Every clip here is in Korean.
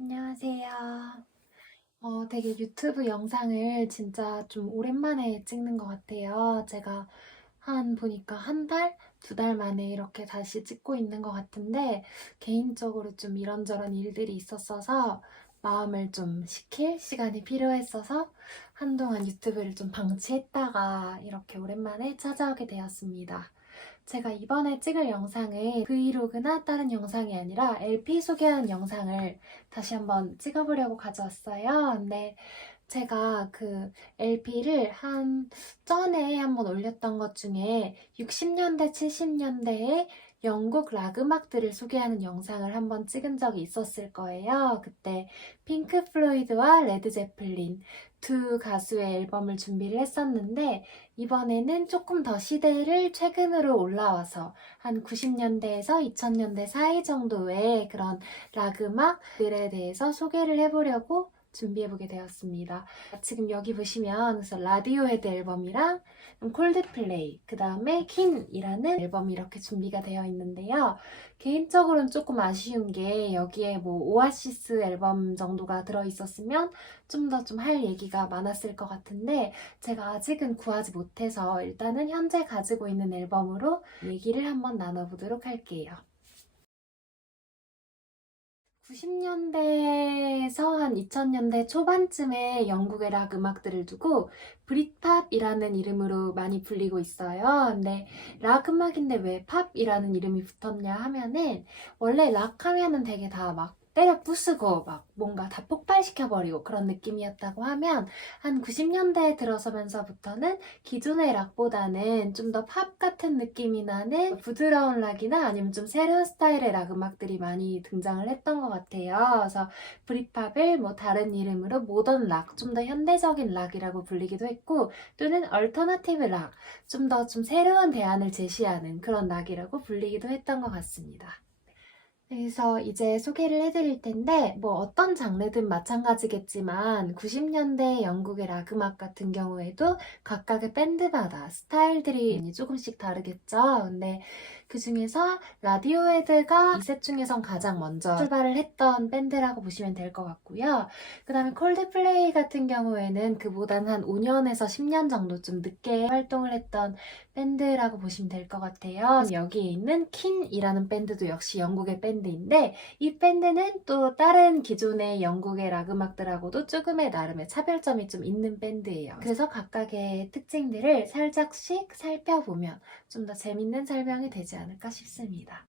안녕하세요. 되게 유튜브 영상을 진짜 좀 오랜만에 찍는 것 같아요. 제가 보니까 한 달, 두 달 만에 이렇게 다시 찍고 있는 것 같은데, 개인적으로 좀 이런저런 일들이 있었어서 마음을 좀 식힐 시간이 필요했어서 한동안 유튜브를 좀 방치했다가 이렇게 오랜만에 찾아오게 되었습니다. 제가 이번에 찍을 영상은 브이로그나 다른 영상이 아니라 LP 소개하는 영상을 다시 한번 찍어보려고 가져왔어요. 근데 제가 그 LP를 전에 한번 올렸던 것 중에 60년대, 70년대의 영국 락 음악들을 소개하는 영상을 한번 찍은 적이 있었을 거예요. 그때 핑크 플로이드와 레드 제플린 두 가수의 앨범을 준비를 했었는데 이번에는 조금 더 시대를 최근으로 올라와서 한 90년대에서 2000년대 사이 정도의 그런 락 음악들에 대해서 소개를 해보려고 준비해보게 되었습니다. 지금 여기 보시면 그래서 라디오헤드 앨범이랑 콜드플레이, 그 다음에 퀸이라는 앨범이 이렇게 준비가 되어 있는데요. 개인적으로는 조금 아쉬운 게 여기에 뭐 오아시스 앨범 정도가 들어있었으면 좀 더 좀 할 얘기가 많았을 것 같은데 제가 아직은 구하지 못해서 일단은 현재 가지고 있는 앨범으로 얘기를 한번 나눠보도록 할게요. 90년대에서 한 2000년대 초반쯤에 영국의 락 음악들을 두고 브릿팝이라는 이름으로 많이 불리고 있어요. 근데 락 음악인데 왜 팝이라는 이름이 붙었냐 하면은 원래 락 하면은 되게 다 막 때려 부수고 막 뭔가 다 폭발시켜버리고 그런 느낌이었다고 하면 한 90년대에 들어서면서부터는 기존의 락보다는 좀 더 팝 같은 느낌이 나는 부드러운 락이나 아니면 좀 새로운 스타일의 락 음악들이 많이 등장을 했던 것 같아요. 그래서 브릿팝을 뭐 다른 이름으로 모던 락, 좀 더 현대적인 락이라고 불리기도 했고 또는 얼터너티브 락, 좀 새로운 대안을 제시하는 그런 락이라고 불리기도 했던 것 같습니다. 그래서 이제 소개를 해드릴 텐데, 뭐 어떤 장르든 마찬가지겠지만, 90년대 영국의 락 음악 같은 경우에도 각각의 밴드마다 스타일들이 조금씩 다르겠죠. 근데 그 중에서 라디오헤드가 이 셋 중에선 가장 먼저 출발을 했던 밴드라고 보시면 될 것 같고요. 그 다음에 콜드플레이 같은 경우에는 그보단 한 5년에서 10년 정도 좀 늦게 활동을 했던 밴드라고 보시면 될 것 같아요. 여기에 있는 퀸이라는 밴드도 역시 영국의 밴드인데 이 밴드는 또 다른 기존의 영국의 락 음악들하고도 조금의 나름의 차별점이 좀 있는 밴드예요. 그래서 각각의 특징들을 살짝씩 살펴보면 좀 더 재밌는 설명이 되지 않을까 싶습니다.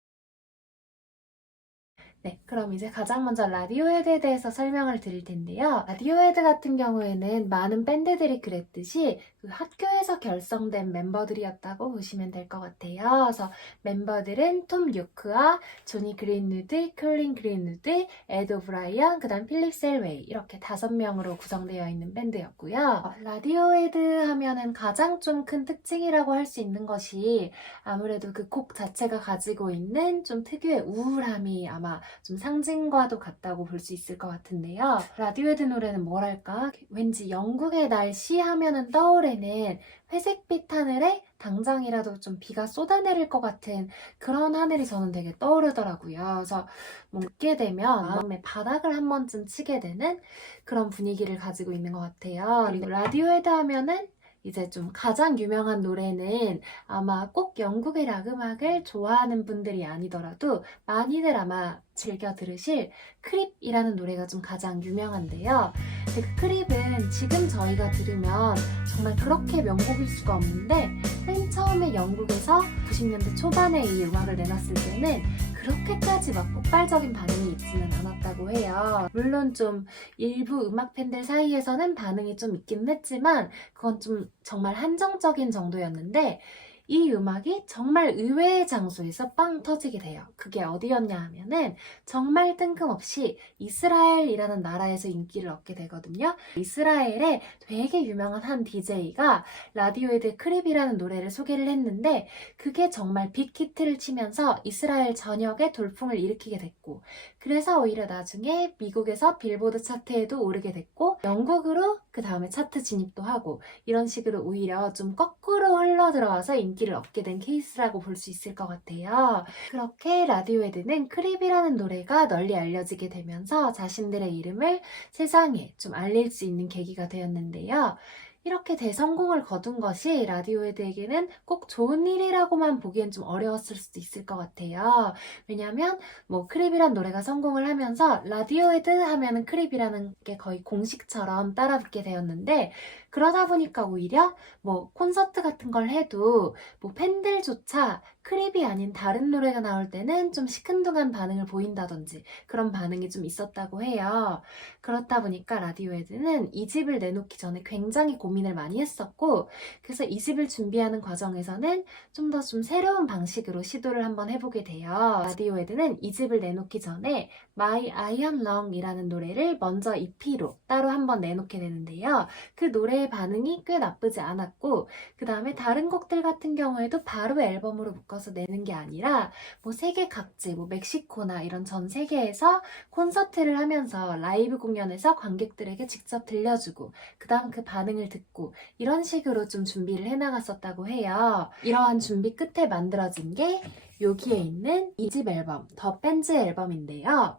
네, 그럼 이제 가장 먼저 라디오헤드에 대해서 설명을 드릴 텐데요. 라디오헤드 같은 경우에는 많은 밴드들이 그랬듯이 그 학교에서 결성된 멤버들이었다고 보시면 될 것 같아요. 그래서 멤버들은 톰 요크와 조니 그린우드, 컬린 그린우드, 에드 오브라이언, 그 다음 필립 셀웨이 이렇게 5명으로 구성되어 있는 밴드였고요. 라디오헤드 하면은 가장 좀 큰 특징이라고 할 수 있는 것이 아무래도 그 곡 자체가 가지고 있는 좀 특유의 우울함이 아마 좀 상징과도 같다고 볼 수 있을 것 같은데요. 라디오헤드 노래는 뭐랄까? 왠지 영국의 날씨 하면은 떠오르는 회색빛 하늘에 당장이라도 좀 비가 쏟아내릴 것 같은 그런 하늘이 저는 되게 떠오르더라고요. 그래서 뭐 듣게 되면 마음의 바닥을 한 번쯤 치게 되는 그런 분위기를 가지고 있는 것 같아요. 그리고 라디오헤드 하면은 이제 좀 가장 유명한 노래는 아마 꼭 영국의 락 음악을 좋아하는 분들이 아니더라도 많이들 아마 즐겨 들으실 크립이라는 노래가 좀 가장 유명한데요. 그 크립은 지금 저희가 들으면 정말 그렇게 명곡일 수가 없는데 맨 처음에 영국에서 90년대 초반에 이 음악을 내놨을 때는 그렇게까지 막 폭발적인 반응이 있지는 않았다고 해요. 물론 좀 일부 음악 팬들 사이에서는 반응이 좀 있기는 했지만 그건 좀 정말 한정적인 정도였는데 이 음악이 정말 의외의 장소에서 빵 터지게 돼요. 그게 어디였냐 하면은 정말 뜬금없이 이스라엘이라는 나라에서 인기를 얻게 되거든요. 이스라엘의 되게 유명한 한 DJ가 라디오헤드 크립이라는 노래를 소개를 했는데 그게 정말 빅히트를 치면서 이스라엘 전역에 돌풍을 일으키게 됐고 그래서 오히려 나중에 미국에서 빌보드 차트에도 오르게 됐고 영국으로 그 다음에 차트 진입도 하고 이런 식으로 오히려 좀 거꾸로 흘러 들어와서 인기를 얻게 된 케이스라고 볼 수 있을 것 같아요. 그렇게 라디오헤드는 크립이라는 노래가 널리 알려지게 되면서 자신들의 이름을 세상에 좀 알릴 수 있는 계기가 되었는데요. 이렇게 대성공을 거둔 것이 라디오헤드에게는 꼭 좋은 일이라고만 보기엔 좀 어려웠을 수도 있을 것 같아요. 왜냐하면 뭐 크립이란 노래가 성공을 하면서 라디오헤드 하면은 크립이라는 게 거의 공식처럼 따라붙게 되었는데, 그러다 보니까 오히려 뭐 콘서트 같은 걸 해도 뭐 팬들조차 크립이 아닌 다른 노래가 나올 때는 좀 시큰둥한 반응을 보인다든지 그런 반응이 좀 있었다고 해요. 그렇다 보니까 라디오헤드는 2집을 내놓기 전에 굉장히 고민을 많이 했었고, 그래서 2집을 준비하는 과정에서는 좀 더 좀 새로운 방식으로 시도를 한번 해보게 돼요. 라디오헤드는 2집을 내놓기 전에 My Iron Lung이라는 노래를 먼저 EP로 따로 한번 내놓게 되는데요. 그 노래의 반응이 꽤 나쁘지 않았고, 그 다음에 다른 곡들 같은 경우에도 바로 앨범으로 묶어서 내는 게 아니라 뭐 세계 각지, 뭐 멕시코나 이런 전 세계에서 콘서트를 하면서 라이브 공연에서 관객들에게 직접 들려주고 그 다음 그 반응을 듣고 이런 식으로 좀 준비를 해나갔었다고 해요. 이러한 준비 끝에 만들어진 게 여기에 있는 2집 앨범, 더 밴즈 앨범인데요.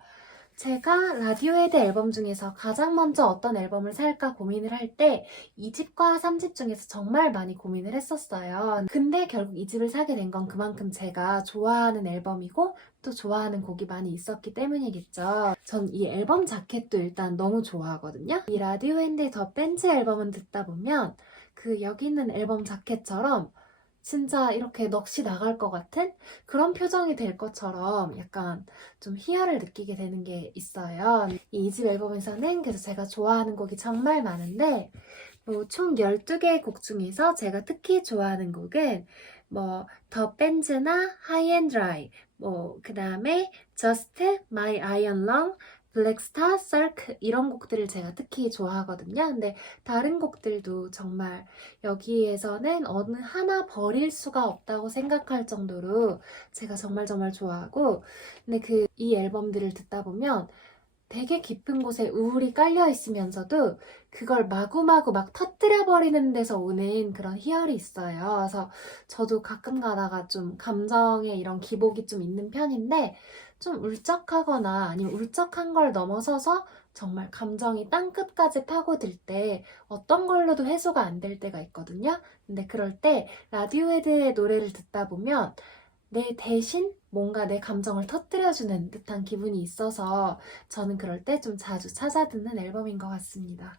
제가 라디오헤드 앨범 중에서 가장 먼저 어떤 앨범을 살까 고민을 할 때 2집과 3집 중에서 정말 많이 고민을 했었어요. 근데 결국 2집을 사게 된 건 그만큼 제가 좋아하는 앨범이고 또 좋아하는 곡이 많이 있었기 때문이겠죠. 전 이 앨범 자켓도 일단 너무 좋아하거든요. 이 라디오헤드의 더 밴즈 앨범은 듣다 보면 그 여기 있는 앨범 자켓처럼 진짜 이렇게 넋이 나갈 것 같은 그런 표정이 될 것처럼 약간 좀 희열을 느끼게 되는 게 있어요. 이 2집 앨범에서는 그래서 제가 좋아하는 곡이 정말 많은데 뭐 총 12개의 곡 중에서 제가 특히 좋아하는 곡은 뭐 더 밴즈나 High and Dry, 뭐 그 다음에 Just My Iron Lung, 블랙스타, 썰크 이런 곡들을 제가 특히 좋아하거든요. 근데 다른 곡들도 정말 여기에서는 어느 하나 버릴 수가 없다고 생각할 정도로 제가 정말 정말 좋아하고, 근데 이 앨범들을 듣다 보면 되게 깊은 곳에 우울이 깔려 있으면서도 그걸 마구마구 막 터뜨려버리는 데서 오는 그런 희열이 있어요. 그래서 저도 가끔 가다가 좀 감정에 이런 기복이 좀 있는 편인데, 좀 울적하거나 아니면 울적한 걸 넘어서서 정말 감정이 땅끝까지 파고들 때 어떤 걸로도 해소가 안 될 때가 있거든요. 근데 그럴 때 라디오헤드의 노래를 듣다 보면 내 대신 뭔가 내 감정을 터뜨려주는 듯한 기분이 있어서 저는 그럴 때 좀 자주 찾아 듣는 앨범인 것 같습니다.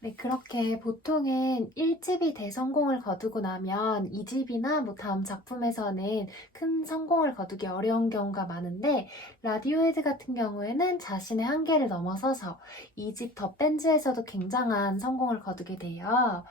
네, 그렇게 보통은 1집이 대성공을 거두고 나면 2집이나 뭐 다음 작품에서는 큰 성공을 거두기 어려운 경우가 많은데, 라디오헤드 같은 경우에는 자신의 한계를 넘어서서 2집 더 밴즈에서도 굉장한 성공을 거두게 돼요.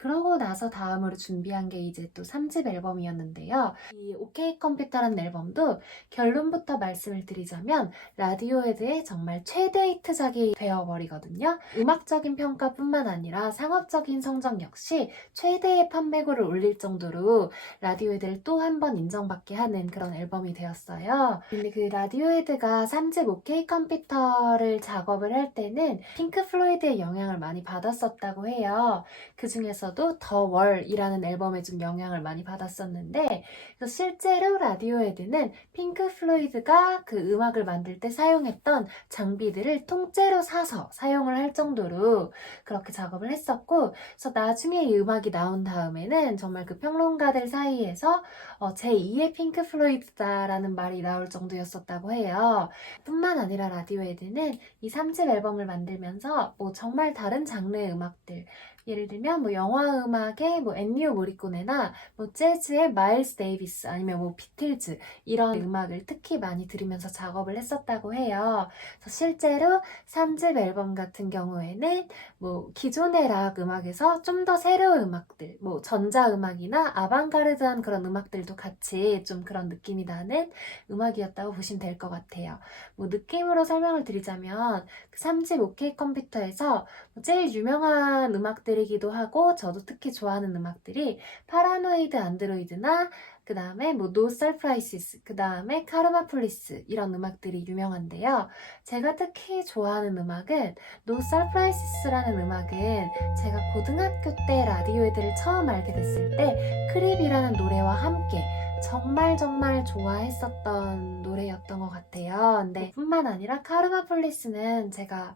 그러고 나서 다음으로 준비한 게 이제 또 3집 앨범이었는데요. 이 OK 컴퓨터라는 앨범도 결론부터 말씀을 드리자면 라디오헤드의 정말 최대 히트작이 되어버리거든요. 음악적인 평가뿐만 아니라 상업적인 성적 역시 최대의 판매고를 올릴 정도로 라디오헤드를 또 한 번 인정받게 하는 그런 앨범이 되었어요. 근데 그 라디오헤드가 3집 OK 컴퓨터를 작업을 할 때는 핑크 플로이드의 영향을 많이 받았었다고 해요. 그 중에서도 더 월이라는 앨범에 좀 영향을 많이 받았었는데, 그래서 실제로 라디오헤드는 핑크 플로이드가 그 음악을 만들 때 사용했던 장비들을 통째로 사서 사용을 할 정도로 그렇게 작업을 했었고, 그래서 나중에 이 음악이 나온 다음에는 정말 그 평론가들 사이에서 제2의 핑크 플로이드다라는 말이 나올 정도였었다고 해요. 뿐만 아니라 라디오헤드는 이 3집 앨범을 만들면서 뭐 정말 다른 장르의 음악들, 예를 들면 뭐 영화 음악의 뭐 엔니오 모리코네나 뭐 재즈의 마일스 데이비스 아니면 뭐 비틀즈 이런 음악을 특히 많이 들으면서 작업을 했었다고 해요. 그래서 실제로 3집 앨범 같은 경우에는 뭐 기존의 락 음악에서 좀 더 새로운 음악들, 뭐 전자 음악이나 아방가르드한 그런 음악들도 같이 좀 그런 느낌이 나는 음악이었다고 보시면 될 것 같아요. 뭐 느낌으로 설명을 드리자면 그 3집 OK 컴퓨터에서 제일 유명한 음악들을 음악들이기도 하고 저도 특히 좋아하는 음악들이 파라노이드 안드로이드나 그 다음에 뭐 노 서프라이시스, 그 다음에 카르마 폴리스 이런 음악들이 유명한데요. 제가 특히 좋아하는 음악은 노 서프라이시스라는 음악은 제가 고등학교 때 라디오헤드를 처음 알게 됐을 때 크립이라는 노래와 함께 정말 좋아했었던 노래였던 것 같아요. 근데 뿐만 아니라 카르마 폴리스는 제가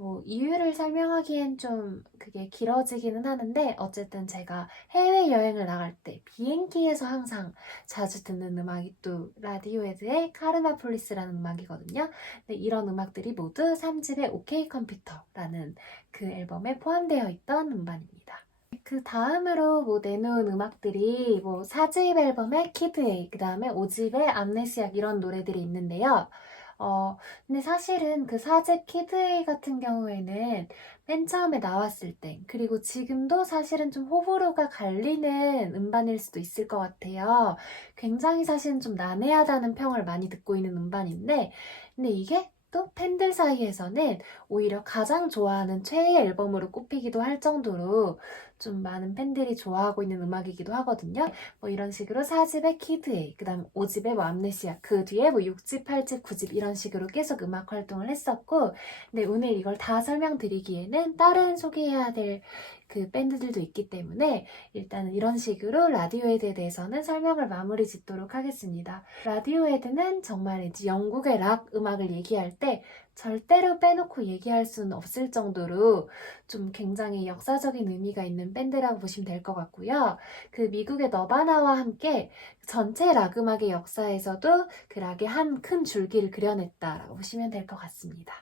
뭐 이유를 설명하기엔 좀 그게 길어지기는 하는데 어쨌든 제가 해외여행을 나갈 때 비행기에서 항상 자주 듣는 음악이 또 라디오헤드의 카르마 폴리스라는 음악이거든요. 근데 이런 음악들이 모두 3집의 오케이 컴퓨터라는 그 앨범에 포함되어 있던 음반입니다. 그 다음으로 뭐 내놓은 음악들이 뭐 4집 앨범의 키드 A, 그 다음에 5집의 암네시악 이런 노래들이 있는데요. 근데 사실은 그 4집 키드 A 같은 경우에는 맨 처음에 나왔을 때, 그리고 지금도 사실은 좀 호불호가 갈리는 음반일 수도 있을 것 같아요. 굉장히 사실은 좀 난해하다는 평을 많이 듣고 있는 음반인데, 근데 이게 또 팬들 사이에서는 오히려 가장 좋아하는 최애 앨범으로 꼽히기도 할 정도로 좀 많은 팬들이 좋아하고 있는 음악이기도 하거든요. 뭐 이런 식으로 4집의 키드 A, 그 다음 5집의 뭐 암네시아, 그 뒤에 뭐 6집, 8집, 9집 이런 식으로 계속 음악 활동을 했었고, 근데 오늘 이걸 다 설명드리기에는 다른 소개해야 될 그 밴드들도 있기 때문에 일단은 이런 식으로 라디오헤드에 대해서는 설명을 마무리 짓도록 하겠습니다. 라디오헤드는 정말 이제 영국의 락 음악을 얘기할 때 절대로 빼놓고 얘기할 수는 없을 정도로 좀 굉장히 역사적인 의미가 있는 밴드라고 보시면 될 것 같고요. 그 미국의 너바나와 함께 전체 락 음악의 역사에서도 그 락의 한 큰 줄기를 그려냈다라고 보시면 될 것 같습니다.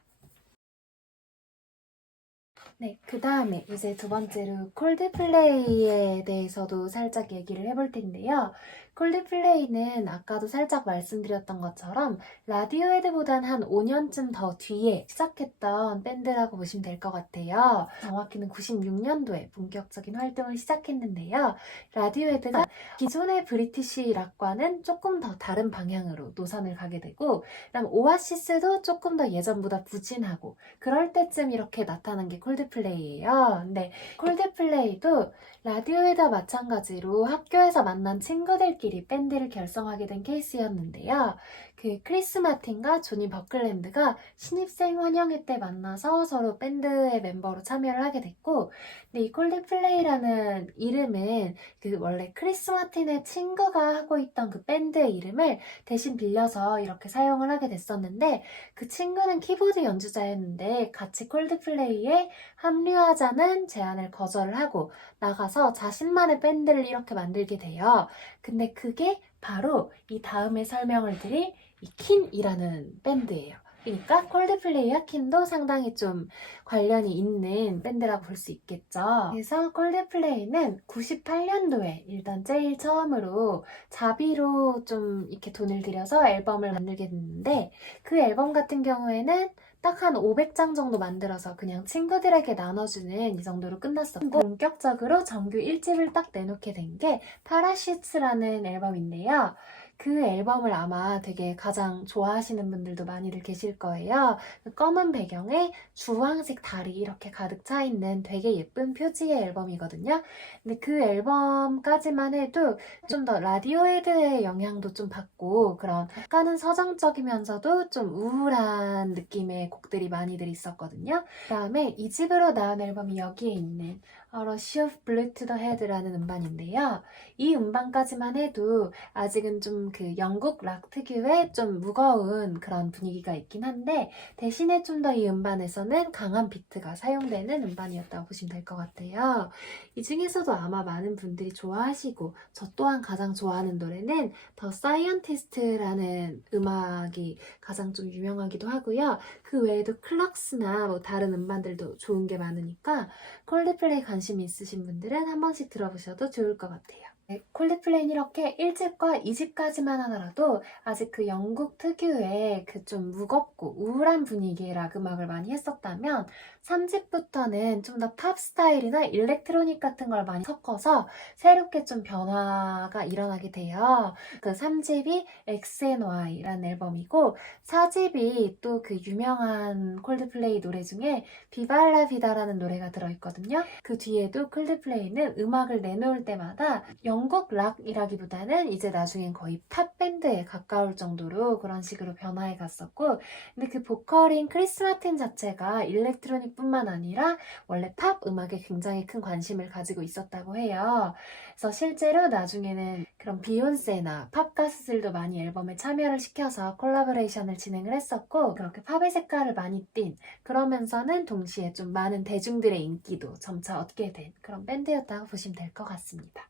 네, 그 다음에 이제 두 번째로 콜드플레이에 대해서도 살짝 얘기를 해볼 텐데요. 콜드플레이는 아까도 살짝 말씀드렸던 것처럼 라디오헤드보단 한 5년쯤 더 뒤에 시작했던 밴드라고 보시면 될 것 같아요. 정확히는 96년도에 본격적인 활동을 시작했는데요. 라디오헤드가 기존의 브리티시 락과는 조금 더 다른 방향으로 노선을 가게 되고, 그다음 오아시스도 조금 더 예전보다 부진하고 그럴 때쯤 이렇게 나타난 게 콜드플레이예요. 근데 콜드플레이도 라디오헤드와 마찬가지로 학교에서 만난 친구들끼리 밴드를 결성하게 된 케이스였는데요. 그 크리스 마틴과 조니 버클랜드가 신입생 환영회 때 만나서 서로 밴드의 멤버로 참여를 하게 됐고, 근데 이 콜드플레이라는 이름은 그 원래 크리스 마틴의 친구가 하고 있던 그 밴드의 이름을 대신 빌려서 이렇게 사용을 하게 됐었는데, 그 친구는 키보드 연주자였는데 같이 콜드플레이에 합류하자는 제안을 거절을 하고 나가서 자신만의 밴드를 이렇게 만들게 돼요. 근데 그게 바로 이 다음에 설명을 드릴 이 킨이라는 밴드예요. 그러니까 콜드플레이와 킨도 상당히 좀 관련이 있는 밴드라고 볼 수 있겠죠. 그래서 콜드플레이는 98년도에 일단 제일 처음으로 자비로 좀 이렇게 돈을 들여서 앨범을 만들게 됐는데, 그 앨범 같은 경우에는 딱 한 500장 정도 만들어서 그냥 친구들에게 나눠주는 이 정도로 끝났었고, 본격적으로 정규 1집을 딱 내놓게 된 게 파라슈트라는 앨범인데요. 그 앨범을 아마 되게 가장 좋아하시는 분들도 많이들 계실 거예요. 그 검은 배경에 주황색 달이 이렇게 가득 차 있는 되게 예쁜 표지의 앨범이거든요. 근데 그 앨범까지만 해도 좀 더 라디오헤드의 영향도 좀 받고 그런 약간은 서정적이면서도 좀 우울한 느낌의 곡들이 많이들 있었거든요. 그 다음에 이 집으로 나온 앨범이 여기에 있는 Rush of Blue to the Head라는 음반인데요. 이 음반까지만 해도 아직은 좀 그 영국 락 특유의 좀 무거운 그런 분위기가 있긴 한데, 대신에 좀 더 이 음반에서는 강한 비트가 사용되는 음반이었다고 보시면 될 것 같아요. 이 중에서도 아마 많은 분들이 좋아하시고 저 또한 가장 좋아하는 노래는 더 사이언티스트라는 음악이 가장 좀 유명하기도 하고요. 그 외에도 클럭스나 뭐 다른 음반들도 좋은 게 많으니까 콜드플레이 관심 있으신 분들은 한 번씩 들어보셔도 좋을 것 같아요. 네, 콜드플레이는 이렇게 1집과 2집까지만 하더라도 아직 그 영국 특유의 그 좀 무겁고 우울한 분위기의 락 음악을 많이 했었다면 3집부터는 좀 더 팝 스타일이나 일렉트로닉 같은 걸 많이 섞어서 새롭게 좀 변화가 일어나게 돼요. 그 3집이 XNY라는 앨범이고 4집이 또 그 유명한 콜드플레이 노래 중에 비발라 비다라는 노래가 들어있거든요. 그 뒤에도 콜드플레이는 음악을 내놓을 때마다 영국 락이라기보다는 이제 나중엔 거의 팝 밴드에 가까울 정도로 그런 식으로 변화해 갔었고, 근데 그 보컬인 크리스 마틴 자체가 일렉트로닉뿐만 아니라 원래 팝 음악에 굉장히 큰 관심을 가지고 있었다고 해요. 그래서 실제로 나중에는 그런 비욘세나 팝 가수들도 많이 앨범에 참여를 시켜서 콜라보레이션을 진행을 했었고, 그렇게 팝의 색깔을 많이 띈, 그러면서는 동시에 좀 많은 대중들의 인기도 점차 얻게 된 그런 밴드였다고 보시면 될 것 같습니다.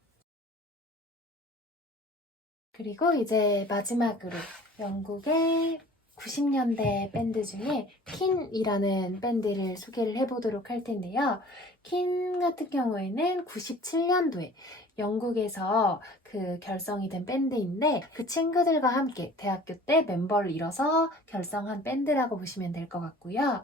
그리고 이제 마지막으로 영국의 90년대 밴드 중에 퀸이라는 밴드를 소개를 해보도록 할 텐데요. 퀸 같은 경우에는 97년도에 영국에서 그 결성이 된 밴드인데 그 친구들과 함께 대학교 때 멤버를 이뤄서 결성한 밴드라고 보시면 될 것 같고요.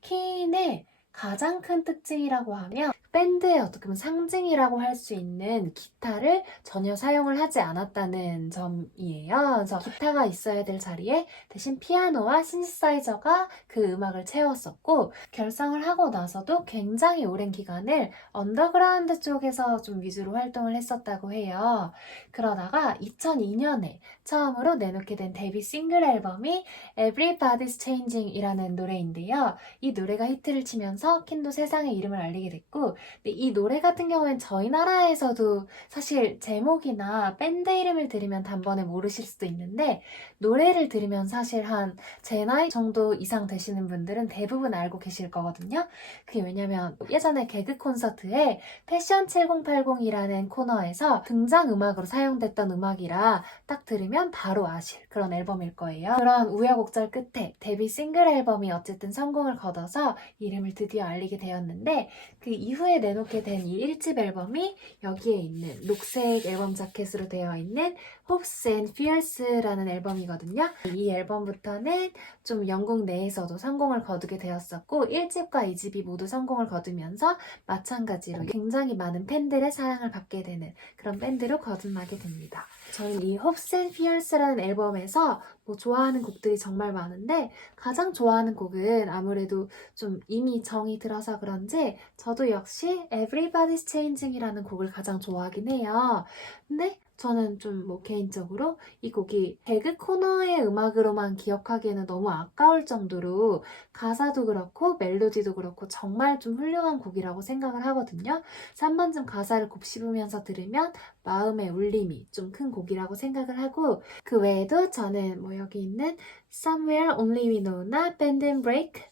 퀸의 가장 큰 특징이라고 하면 밴드의 어떻게 보면 상징이라고 할 수 있는 기타를 전혀 사용을 하지 않았다는 점이에요. 그래서 기타가 있어야 될 자리에 대신 피아노와 신시사이저가 그 음악을 채웠었고, 결성을 하고 나서도 굉장히 오랜 기간을 언더그라운드 쪽에서 좀 위주로 활동을 했었다고 해요. 그러다가 2002년에 처음으로 내놓게 된 데뷔 싱글 앨범이 Everybody's Changing 이라는 노래인데요. 이 노래가 히트를 치면서 퀸도 세상에 이름을 알리게 됐고, 근데 이 노래 같은 경우엔 저희 나라에서도 사실 제목이나 밴드 이름을 들으면 단번에 모르실 수도 있는데 노래를 들으면 사실 한 제 나이 정도 이상 되시는 분들은 대부분 알고 계실 거거든요. 그게 왜냐면 예전에 개그 콘서트에 패션 7080이라는 코너에서 등장음악으로 사용됐던 음악이라 딱 들으면 바로 아실 그런 앨범일 거예요. 그런 우여곡절 끝에 데뷔 싱글 앨범이 어쨌든 성공을 거둬서 이름을 드디어 알리게 되었는데 그 이후에 내놓게 된 이 1집 앨범이 여기에 있는 녹색 앨범 자켓으로 되어 있는 Hopes and Fears라는 앨범이거든요. 이 앨범부터는 좀 영국 내에서도 성공을 거두게 되었었고 1집과 2집이 모두 성공을 거두면서 마찬가지로 굉장히 많은 팬들의 사랑을 받게 되는 그런 밴드로 거듭나게 됩니다. 저는 이 Hopes and Fears라는 앨범에서 뭐 좋아하는 곡들이 정말 많은데 가장 좋아하는 곡은 아무래도 좀 이미 정이 들어서 그런지 저도 역시 Everybody's Changing이라는 곡을 가장 좋아하긴 해요. 근데 저는 좀 뭐 개인적으로 이 곡이 개그 코너의 음악으로만 기억하기에는 너무 아까울 정도로 가사도 그렇고 멜로디도 그렇고 정말 좀 훌륭한 곡이라고 생각을 하거든요. 그래서 한 번쯤 가사를 곱씹으면서 들으면 마음의 울림이 좀 큰 곡이라고 생각을 하고 그 외에도 저는 뭐 여기 있는 Somewhere Only We Know나 Bend and Break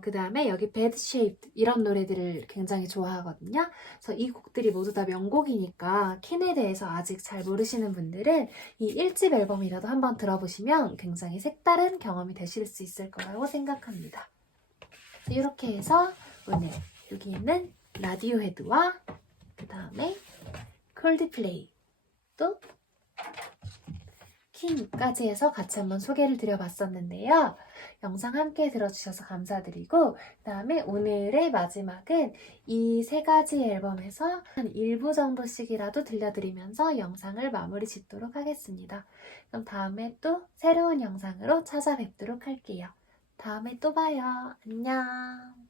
그 다음에 여기 Bad Shaped 이런 노래들을 굉장히 좋아하거든요. 그래서 이 곡들이 모두 다 명곡이니까 퀸에 대해서 아직 잘 모르시는 분들은 이 1집 앨범이라도 한번 들어보시면 굉장히 색다른 경험이 되실 수 있을 거라고 생각합니다. 이렇게 해서 오늘 여기 있는 라디오헤드와 그 다음에 콜드플레이 또 퀸까지 해서 같이 한번 소개를 드려봤었는데요. 영상 함께 들어주셔서 감사드리고 그 다음에 오늘의 마지막은 이 세 가지 앨범에서 한 일부 정도씩이라도 들려드리면서 영상을 마무리 짓도록 하겠습니다. 그럼 다음에 또 새로운 영상으로 찾아뵙도록 할게요. 다음에 또 봐요. 안녕.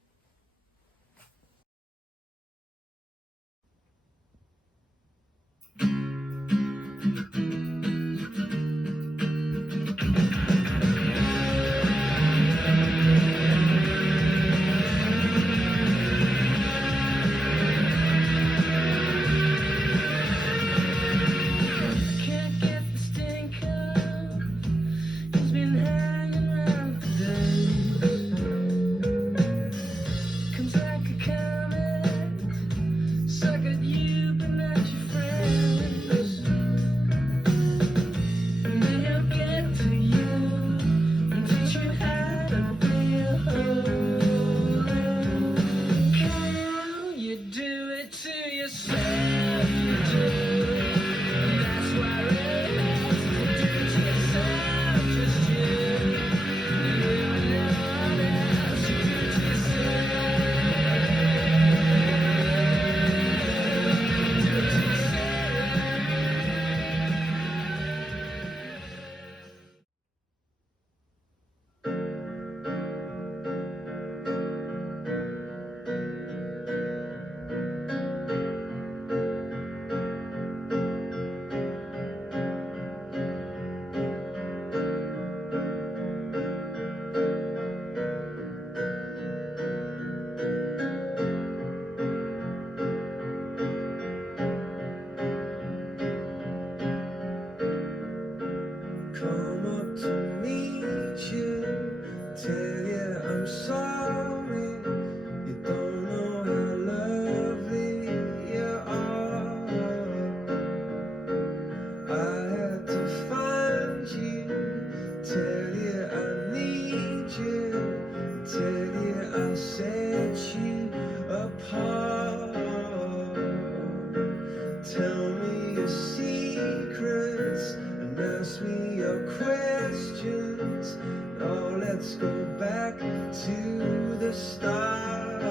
start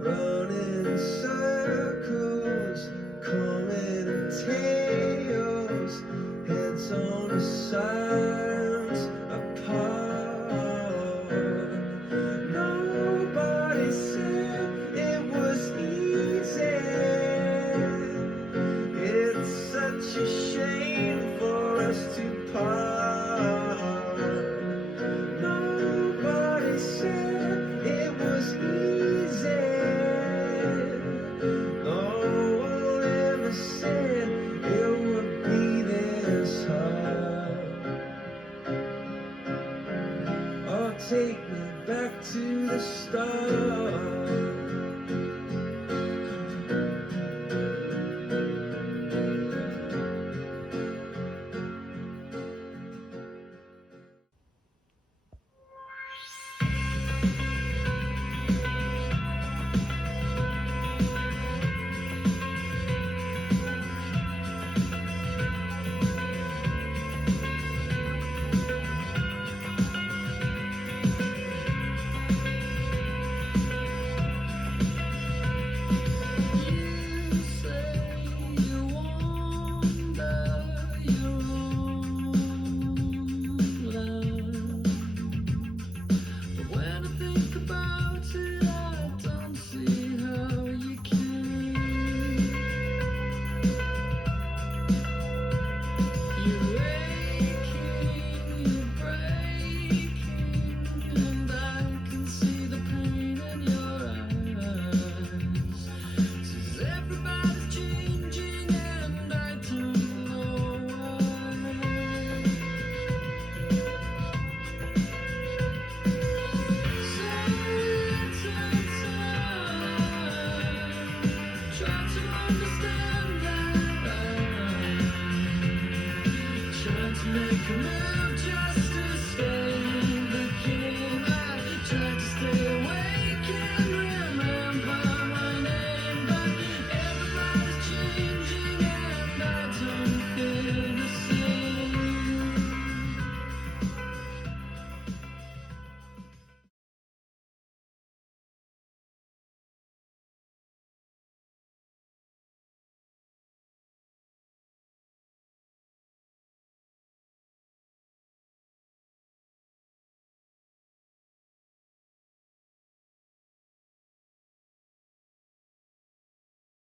running in circles, coming in tails, heads on the sides apart. Nobody said it was easy. It's such a shame for us to part. Nobody said it was easy. No one ever said it would be this hard. Oh, take me back to the start.